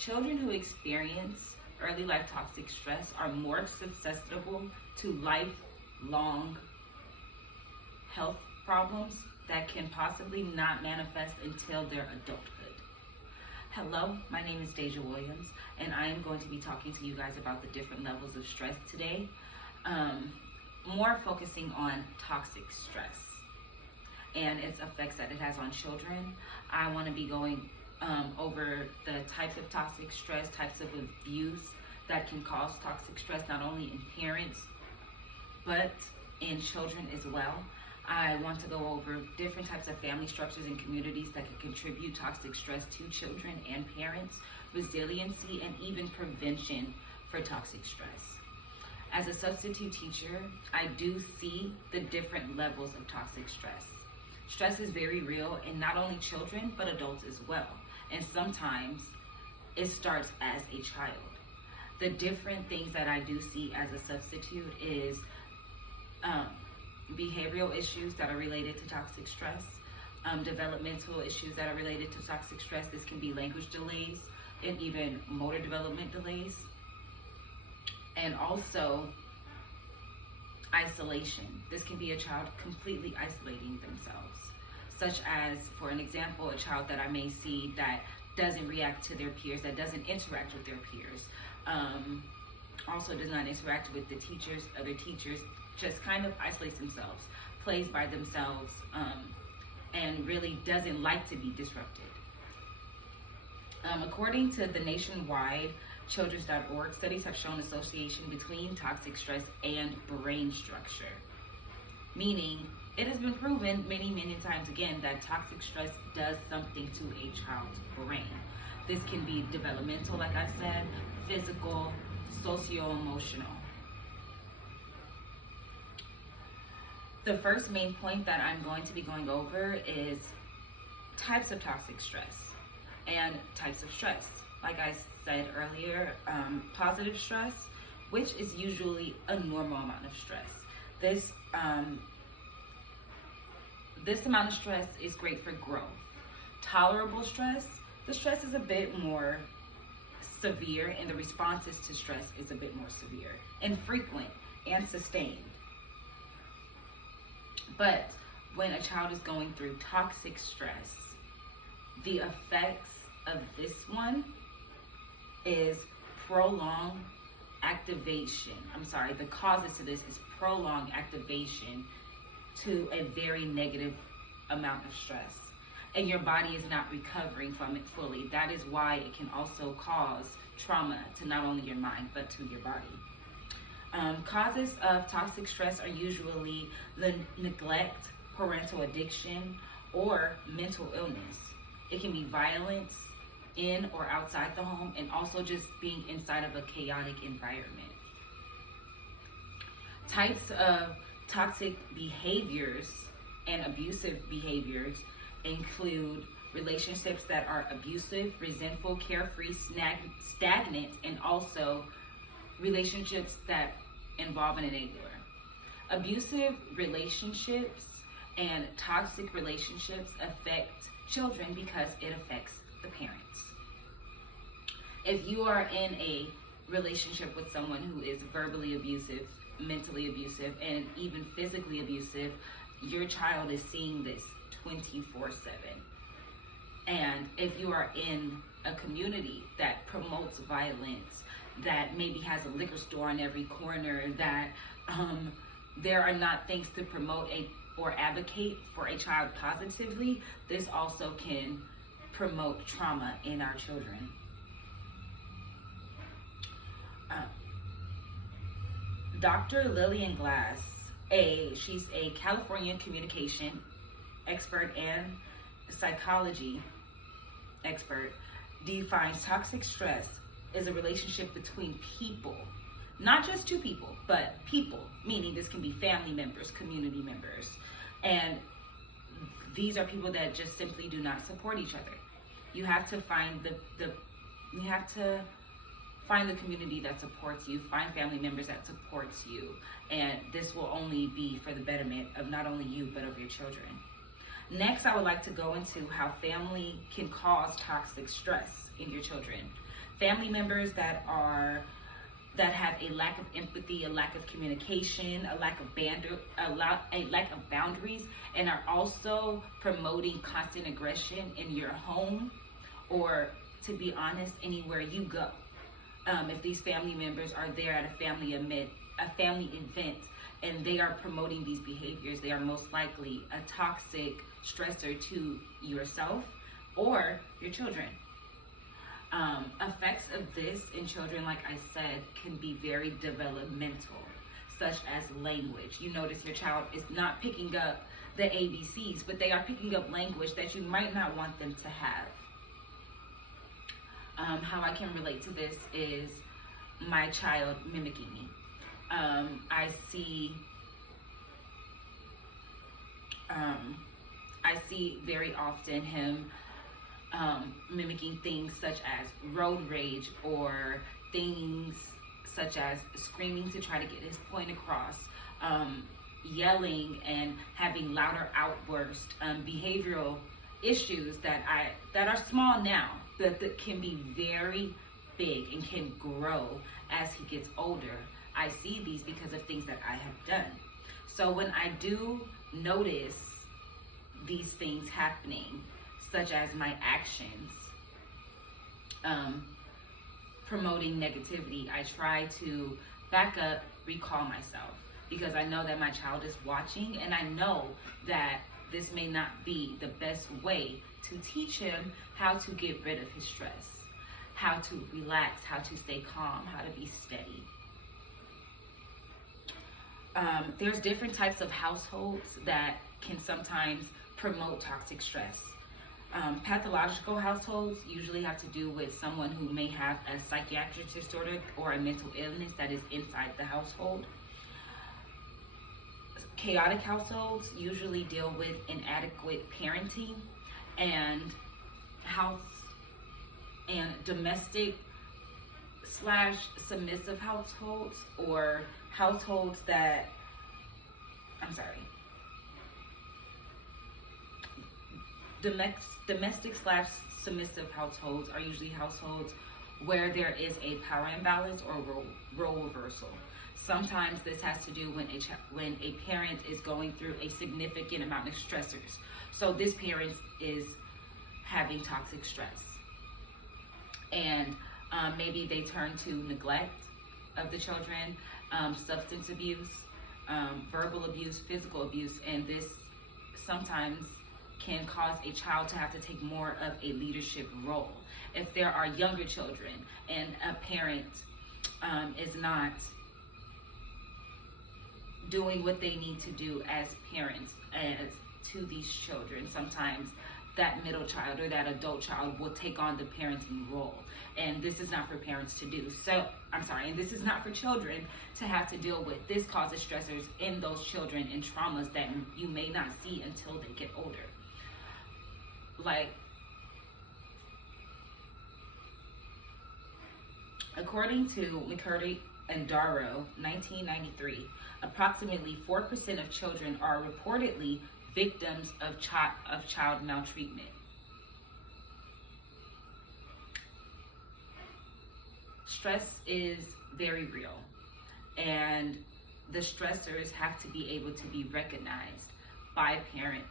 Children who experience early life toxic stress are more susceptible to lifelong health problems that can possibly not manifest until their adulthood. Hello, my name is Deja Williams, and I am going to be talking to you guys about the different levels of stress today, more focusing on toxic stress and its effects that it has on children. I want to be going over the types of toxic stress, types of abuse that can cause toxic stress, not only in parents, but in children as well. I want to go over different types of family structures and communities that can contribute toxic stress to children and parents, resiliency, and even prevention for toxic stress. As a substitute teacher, I do see the different levels of toxic stress. Stress is very real in not only children, but adults as well. And sometimes it starts as a child. The different things that I do see as a substitute is behavioral issues that are related to toxic stress, developmental issues that are related to toxic stress. This can be language delays and even motor development delays. And also isolation. This can be a child completely isolating themselves, such as, for an example, a child that I may see that doesn't react to their peers, that doesn't interact with their peers, also does not interact with the teachers, other teachers, just kind of isolates themselves, plays by themselves, and really doesn't like to be disrupted. According to the nationwide Children's.org, studies have shown association between toxic stress and brain structure, meaning it has been proven many, many times again that toxic stress does something to a child's brain. This can be developmental, like I said, physical, socio-emotional. The first main point that I'm going to be going over is types of toxic stress and types of stress. Like I said earlier, positive stress, which is usually a normal amount of stress. This amount of stress is great for growth. Tolerable stress, the stress is a bit more severe and the responses to stress is a bit more severe and frequent and sustained. But when a child is going through toxic stress, the effects of this one is prolonged activation. The causes to this is prolonged activation to a very negative amount of stress. And your body is not recovering from it fully. That is why it can also cause trauma to not only your mind, but to your body. Causes of toxic stress are usually the neglect, parental addiction, or mental illness. It can be violence in or outside the home, and also just being inside of a chaotic environment. Types of toxic behaviors and abusive behaviors include relationships that are abusive, resentful, carefree, stagnant, and also relationships that involve an enabler. Abusive relationships and toxic relationships affect children because it affects the parents. If you are in a relationship with someone who is verbally abusive, mentally abusive, and even physically abusive, your child is seeing this 24/7. And if you are in a community that promotes violence, that maybe has a liquor store on every corner, that there are not things to promote or advocate for a child positively, this also can promote trauma in our children. Dr. Lillian Glass, she's a California communication expert and psychology expert, defines toxic stress as a relationship between people, not just two people, but people, meaning this can be family members, community members, and these are people that just simply do not support each other. You have to find find the community that supports you, find family members that supports you, and this will only be for the betterment of not only you, but of your children. Next, I would like to go into how family can cause toxic stress in your children. Family members that have a lack of empathy, a lack of communication, a lack of boundaries, and are also promoting constant aggression in your home, or, to be honest, anywhere you go. If these family members are there at a family event and they are promoting these behaviors, they are most likely a toxic stressor to yourself or your children. Effects of this in children, like I said, can be very developmental, such as language. You notice your child is not picking up the ABCs, but they are picking up language that you might not want them to have. How I can relate to this is my child mimicking me. I see very often him mimicking things such as road rage, or things such as screaming to try to get his point across, yelling and having louder outbursts, behavioral issues that are small now, that can be very big and can grow as he gets older. I see these because of things that I have done. So when I do notice these things happening, such as my actions promoting negativity, I try to back up, recall myself, because I know that my child is watching, and I know that this may not be the best way to teach him how to get rid of his stress, how to relax, how to stay calm, how to be steady. There's different types of households that can sometimes promote toxic stress. Pathological households usually have to do with someone who may have a psychiatric disorder or a mental illness that is inside the household. Chaotic households usually deal with inadequate parenting, and domestic / submissive households, or households that, domestic / submissive households are usually households where there is a power imbalance or role reversal. Sometimes this has to do when a parent is going through a significant amount of stressors. So this parent is having toxic stress, and maybe they turn to neglect of the children, substance abuse, verbal abuse, physical abuse, and this sometimes can cause a child to have to take more of a leadership role. If there are younger children and a parent is not doing what they need to do as parents to these children, sometimes that middle child or that adult child will take on the parenting role. And this is not for parents to do. And this is not for children to have to deal with. This causes stressors in those children and traumas that you may not see until they get older. Like, according to McCurdy and Darrow, 1993, approximately 4% of children are reportedly victims of child maltreatment. Stress is very real, and the stressors have to be able to be recognized by parents,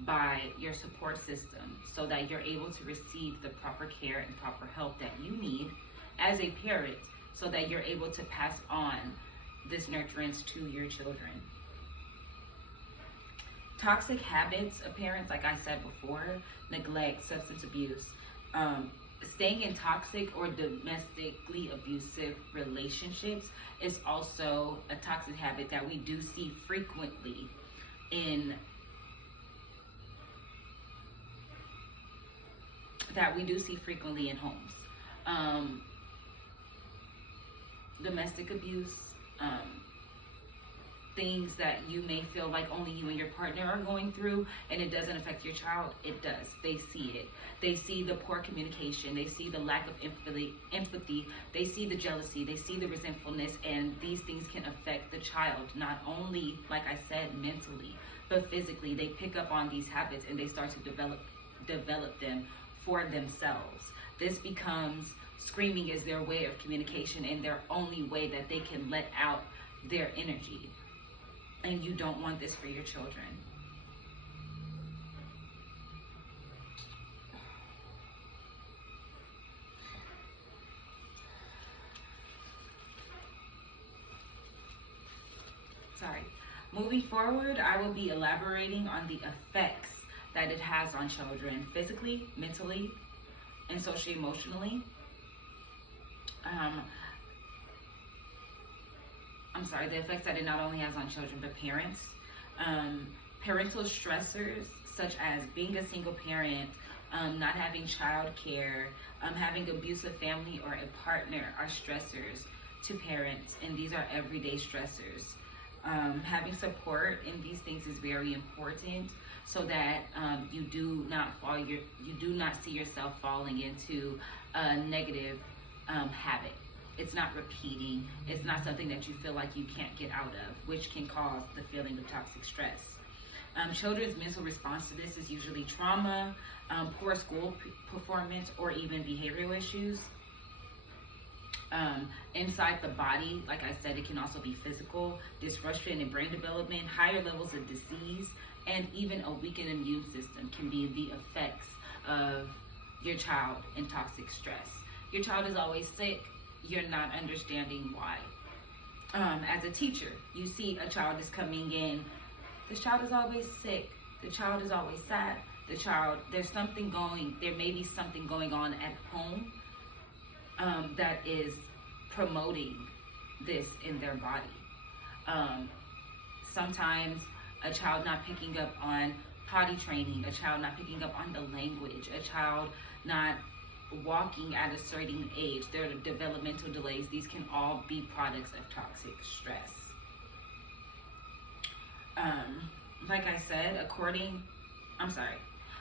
by your support system, so that you're able to receive the proper care and proper help that you need as a parent, so that you're able to pass on this nurturance to your children. Toxic habits of parents, like I said before, neglect, substance abuse, staying in toxic or domestically abusive relationships is also a toxic habit that we do see frequently in homes. Domestic abuse, things that you may feel like only you and your partner are going through and it doesn't affect your child, it does. They see it. They see the poor communication. They see the lack of empathy. They see the jealousy. They see the resentfulness, and these things can affect the child, not only, like I said, mentally, but physically. They pick up on these habits and they start to develop them for themselves. This becomes screaming is their way of communication and their only way that they can let out their energy. And you don't want this for your children. Sorry. Moving forward, I will be elaborating on the effects that it has on children physically, mentally, and socially, emotionally. The effects that it not only has on children, but parents. Parental stressors, such as being a single parent, not having child care, having abusive family or a partner are stressors to parents, and these are everyday stressors. Having support in these things is very important, so that you do not see yourself falling into a negative habit. It's not repeating. It's not something that you feel like you can't get out of, which can cause the feeling of toxic stress. Children's mental response to this is usually trauma, poor school performance, or even behavioral issues. Inside the body, like I said, it can also be physical, disruption in brain development, higher levels of disease, and even a weakened immune system can be the effects of your child in toxic stress. Your child is always sick. You're not understanding why. As a teacher, you see a child is coming in. The child is always sick. The child is always sad. There may be something going on at home that is promoting this in their body. Sometimes a child not picking up on potty training, a child not picking up on the language, a child not walking at a certain age, there are developmental delays. These can all be products of toxic stress. Like I said, according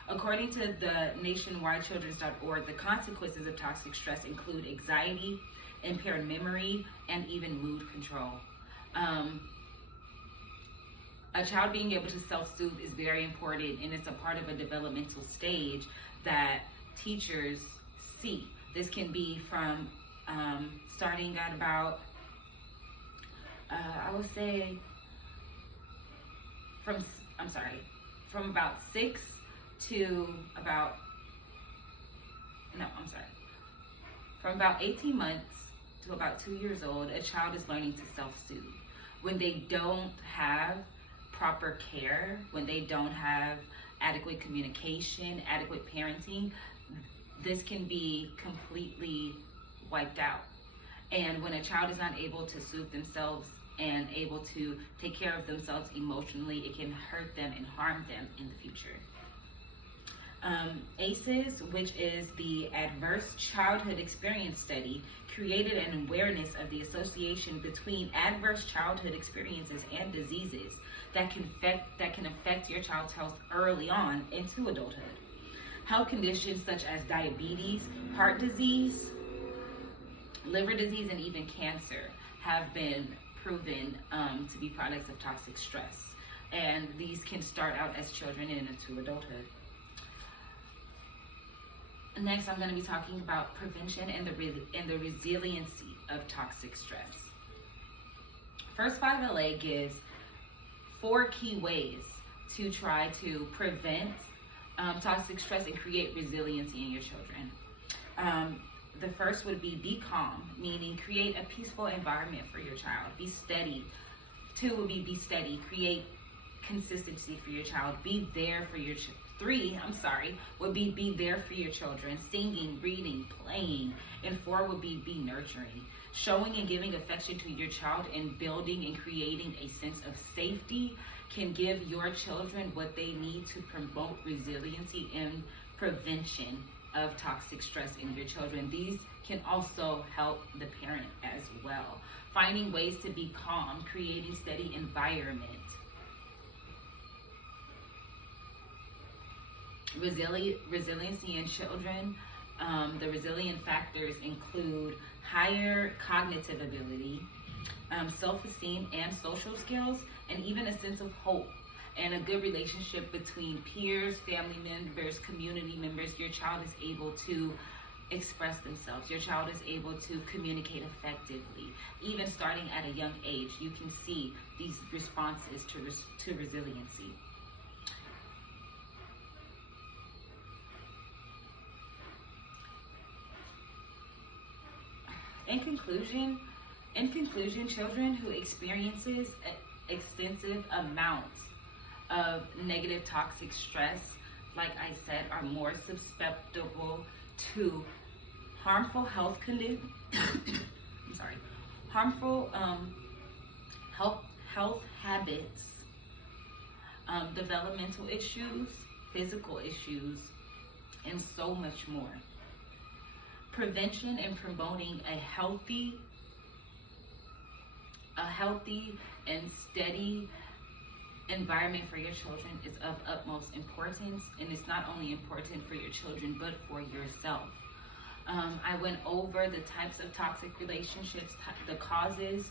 to the nationwidechildrens.org, the consequences of toxic stress include anxiety, impaired memory, and even mood control. A child being able to self-soothe is very important, and it's a part of a developmental stage that teachers see. This can be from starting at about, from about 6 to about, from about 18 months to about 2 years old, a child is learning to self-soothe. When they don't have proper care, when they don't have adequate communication, adequate parenting, this can be completely wiped out. And when a child is not able to soothe themselves and able to take care of themselves emotionally, it can hurt them and harm them in the future. ACEs, which is the Adverse Childhood Experience Study, created an awareness of the association between adverse childhood experiences and diseases that can affect your child's health early on into adulthood. Health conditions such as diabetes, heart disease, liver disease, and even cancer have been proven to be products of toxic stress. And these can start out as children and into adulthood. Next, I'm going to be talking about prevention and the resiliency of toxic stress. First 5LA gives 4 key ways to try to prevent toxic stress and create resiliency in your children. The first would be calm, meaning create a peaceful environment for your child. Be steady. 2 would be steady. Create consistency for your child. Be there for your 3 would be there for your children, singing, reading, playing. And 4 would be nurturing, showing and giving affection to your child and building and creating a sense of safety can give your children what they need to promote resiliency and prevention of toxic stress in your children. These can also help the parent as well. Finding ways to be calm, creating steady environment. Resiliency in children. The resilient factors include higher cognitive ability, self-esteem and social skills, and even a sense of hope and a good relationship between peers, family members, community members. Your child is able to express themselves. Your child is able to communicate effectively. Even starting at a young age, you can see these responses to resiliency. In conclusion, children who experiences extensive amounts of negative toxic stress, like I said, are more susceptible to harmful health conditions. I'm sorry, harmful health habits, developmental issues, physical issues, and so much more. Prevention and promoting a healthy and steady environment for your children is of utmost importance, and it's not only important for your children but for yourself. I went over the types of toxic relationships, the causes,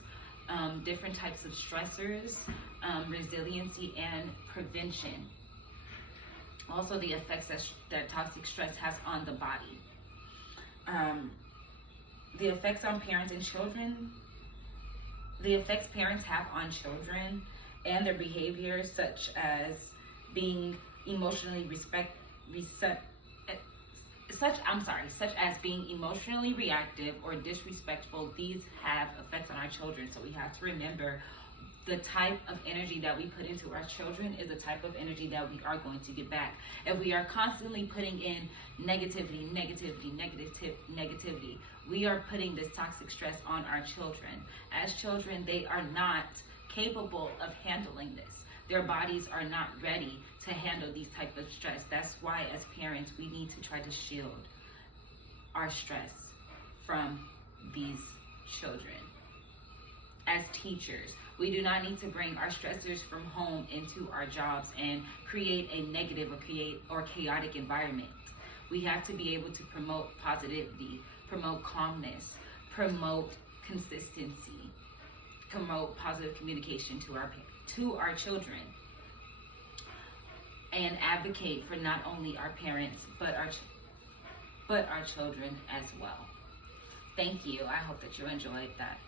different types of stressors, resiliency, and prevention. Also, the effects that toxic stress has on the body. The effects on parents and children, the effects parents have on children and their behavior, such as being emotionally such as being emotionally reactive or disrespectful. These have effects on our children, so we have to remember the type of energy that we put into our children is the type of energy that we are going to get back. If we are constantly putting in negativity, we are putting this toxic stress on our children. As children, they are not capable of handling this. Their bodies are not ready to handle these type of stress. That's why as parents, we need to try to shield our stress from these children. As teachers, we do not need to bring our stressors from home into our jobs and create a negative or chaotic environment. We have to be able to promote positivity, promote calmness, promote consistency, promote positive communication to our children, and advocate for not only our parents but our children as well. Thank you. I hope that you enjoyed that.